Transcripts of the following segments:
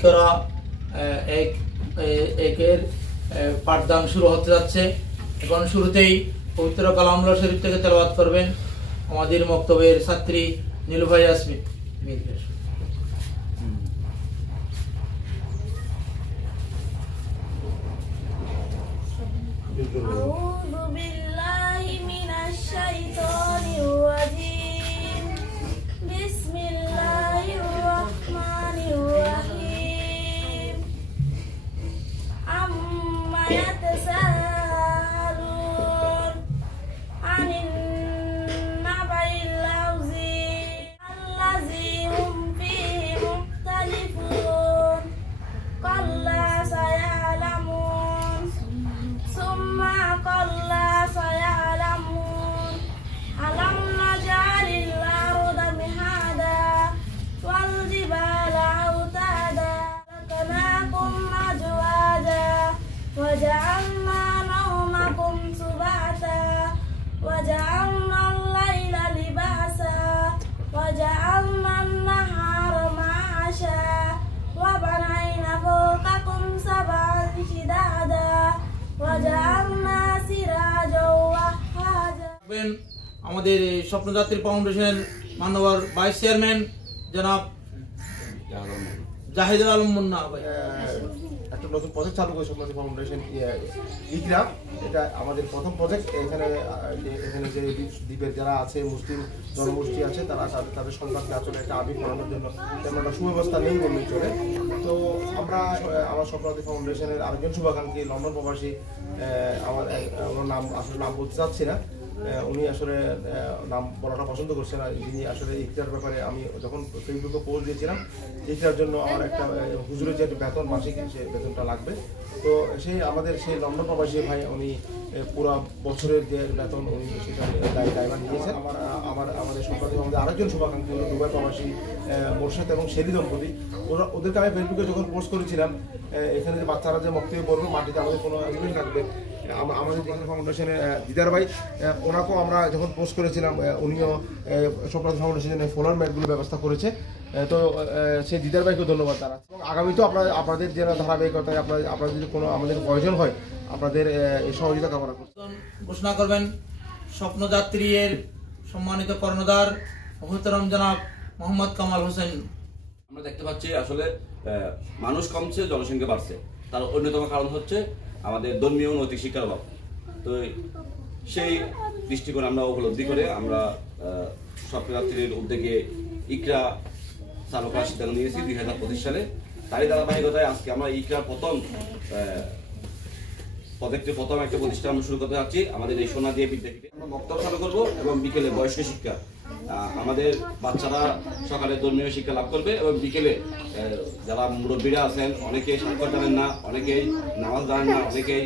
ইকরা একের পাঠদান শুরু হতে যাচ্ছে। এখন শুরুতেই পবিত্র কালামুল্লাহ শরীফ থেকে তেলাওয়াত করবেন আমাদের মক্তবের ছাত্রী নীলুফা ইয়াসমিন। أعوذ بالله من الشيطان الرجيم بسم الله الرحمن الرحيم عما يتساءلون عن النبأ العظيم الذي هم فيه مختلفون كلا سيعلمون ثم كلا سيعلمون ألم نجعل الأرض مهادا والجبال أوتادا خلقناكم أزواجا وجعلنا نومكم سباتا وجعلنا الليل لباسا وجعلنا النهار معاشا وبنينا فوقكم سبعا شدادا وجعلنا سراجا وهاجا। আমাদের স্বপ্নযাত্রী ফাউন্ডেশনের মাননীয় ভাইস চেয়ারম্যান জনাব জাহিদুল আলম মুন্না ভাই একটা নতুন প্রজেক্ট চালু করেছে স্বপ্নযাত্রী ফাউন্ডেশন ইকরা। এটা আমাদের প্রথম প্রজেক্ট। এখানে যে দ্বীপের যারা আছে মুসলিম জনগোষ্ঠী আছে তারা তাদের সন্তানকে আসলে একটা আবির বানানোর জন্য তেমন একটা সুব্যবস্থা নেই বললেই চলে। তো আমরা আমার স্বপ্নযাত্রী ফাউন্ডেশনের আরেকজন শুভাকাঙ্ক্ষী লন্ডন প্রবাসী, আমার নাম আসলে নাম বলতে চাচ্ছি না, উনি আসলে নাম বলাটা পছন্দ করছে না। যিনি আসলে ইকরার ব্যাপারে আমি যখন ফেসবুকে পোস্ট দিয়েছিলাম ইকরার জন্য আমার একটা হুজুরের যে বেতন মাসিক সে বেতনটা লাগবে, তো আমাদের সেই লন্ডন প্রবাসী ভাই উনি পুরো বছরের যে বেতন উনি সেটা দায়ভার নিয়েছেন। আমাদের সম্পাদক আমাদের আরেকজন শুভাকাঙ্ক্ষী হল দুবাই প্রবাসী মোর্শেদ এবং শেরি দম্পতি। ওদেরকে আমি ফেসবুকে যখন পোস্ট করেছিলাম এখানে যে বাচ্চারা যে বক্তব্য বলবে মাটিতে আমাদের কোনো জিনিস লাগবে, আমাদের যেখানে ফাউন্ডেশনের দিদার ভাই ওনাকেও আমরা যখন পোস্ট করেছিলাম উনিও স্বপ্নযাত্রী ফাউন্ডেশনের ফোলার ম্যাটগুলো ব্যবস্থা করেছে। তো সেই দিদার ভাইকেও ধন্যবাদ তারা। এবং আগামীতেও আপনাদের যে ধারাবাহিকতায় আপনাদের যদি কোনো আমাদের প্রয়োজন হয় আপনাদের এই সহযোগিতা কামনা করছি। ঘোষণা করবেন স্বপ্নযাত্রীর সম্মানিত কর্ণধার মোহতারাম জনাব মোহাম্মদ কামাল হোসেন। আমরা দেখতে পাচ্ছি আসলে মানুষ কমছে, জনসংখ্যা বাড়ছে। তার অন্যতম কারণ হচ্ছে আমাদের ধর্মীয় নৈতিক শিক্ষার অভাব। তো সেই দৃষ্টিকোণ আমরা উপলব্ধি করে আমরা স্বপ্নযাত্রীর উদ্যোগে ইকরা চালু করার সিদ্ধান্ত নিয়েছি 2025 সালে। তারই ধারাবাহিকতায় আজকে আমরা ইকরার প্রথম একটা প্রতিষ্ঠান আমরা শুরু করতে যাচ্ছি আমাদের এই সোনা দিয়ে বিদ্যাপীঠে। আমরা বক্তব্য চালু করবো এবং বিকেলে বয়স্ক শিক্ষা। আমাদের বাচ্চারা সকালে ধর্মীয় শিক্ষা লাভ করবে এবং বিকেলে যারা মুরব্বীরা আছেন অনেকেই সাক্ষর জানেন না, অনেকেই নামাজ জানেন না, অনেকেই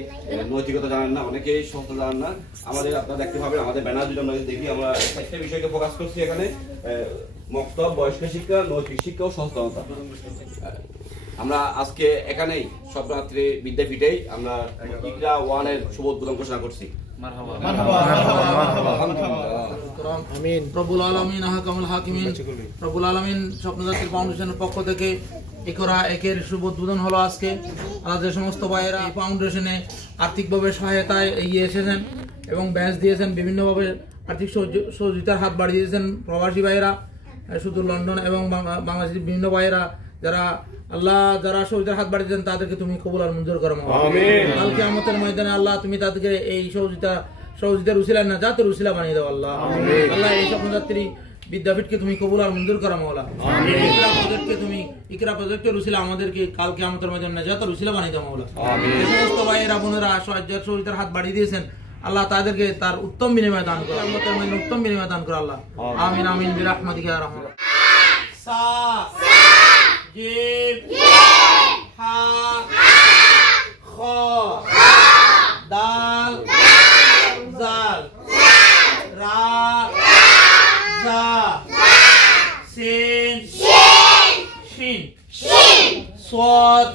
নৈতিকতা জানেন না, অনেকেই সংস্থা জানেন না। আপনারা দেখতে পাবেন আমাদের ব্যানার যদি আমরা দেখি আমরা একটা বিষয়কে ফোকাস করছি এখানে, মক্তব, বয়স্ক শিক্ষা, নৈতিক শিক্ষা ও সচেতনতা। আমরা আজকে এখানেই স্বপ্নযাত্রী বিদ্যাপীঠেই আমরা ইকরা 1 এর শুভ উদ্বোধন ঘোষণা করছি। রব্বুল আলামিন আহকামুল হাকিমিন। রব্বুল আলামিন স্বপ্নযাত্রী ফাউন্ডেশনের পক্ষ থেকে ইকরা একের শুভ উদ্বোধন হলো আজকে। আমাদের সমস্ত ভাইয়েরা এই ফাউন্ডেশনে আর্থিকভাবে সহায়তায় এগিয়ে এসেছেন এবং ব্যাচ দিয়েছেন, বিভিন্নভাবে আর্থিক সহযোগিতার হাত বাড়িয়ে দিয়েছেন প্রবাসী ভাইয়েরা, শুধু লন্ডন এবং বাংলাদেশের বিভিন্ন ভাইয়েরা যারা সহযোগিতার হাত বাড়িয়েছেন তাদেরকে তুমি কবুল আর মঞ্জুর করো। কাল কিয়ামতের ময়দানে আল্লাহ তুমি তাদেরকে এই সহযোগিতার উসিলা নাজাতের উসিলা বানিয়ে দাও আল্লাহ। আল্লাহ এই স্বপ্নযাত্রী বিদ্যাপীঠকে তুমি কবুল আর মঞ্জুর করো মাওলা। ইকরা প্রজেক্টের উসিলা আমাদেরকে কাল কিয়ামতের ময়দানে নাজাতের উসিলা বানিয়ে দাও মাওলা। এই সমস্ত ভাইয়েরা বোনেরা সহযোগিতার হাত বাড়িয়ে দিয়েছেন আল্লাহ তাদেরকে তার উত্তম বিনিময় দান করো, কিয়ামতের ময়দানে উত্তম বিনিময় দান করো আল্লাহ। আমিন আমিন বিরাহমাতিকা ইয়া রাহমান। জিম হা খ দাল জাল রা জা সিন শিন صاد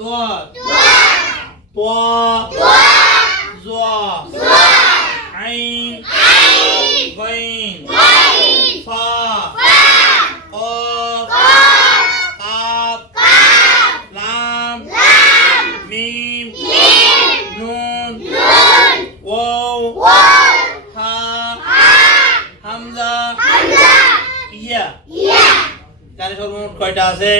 ضاد طاء ظاء عين غين صاء قاف قاف নুন ওয়াও হা হামজা ইয়া জানি সর্বমোট কয়টা আছে?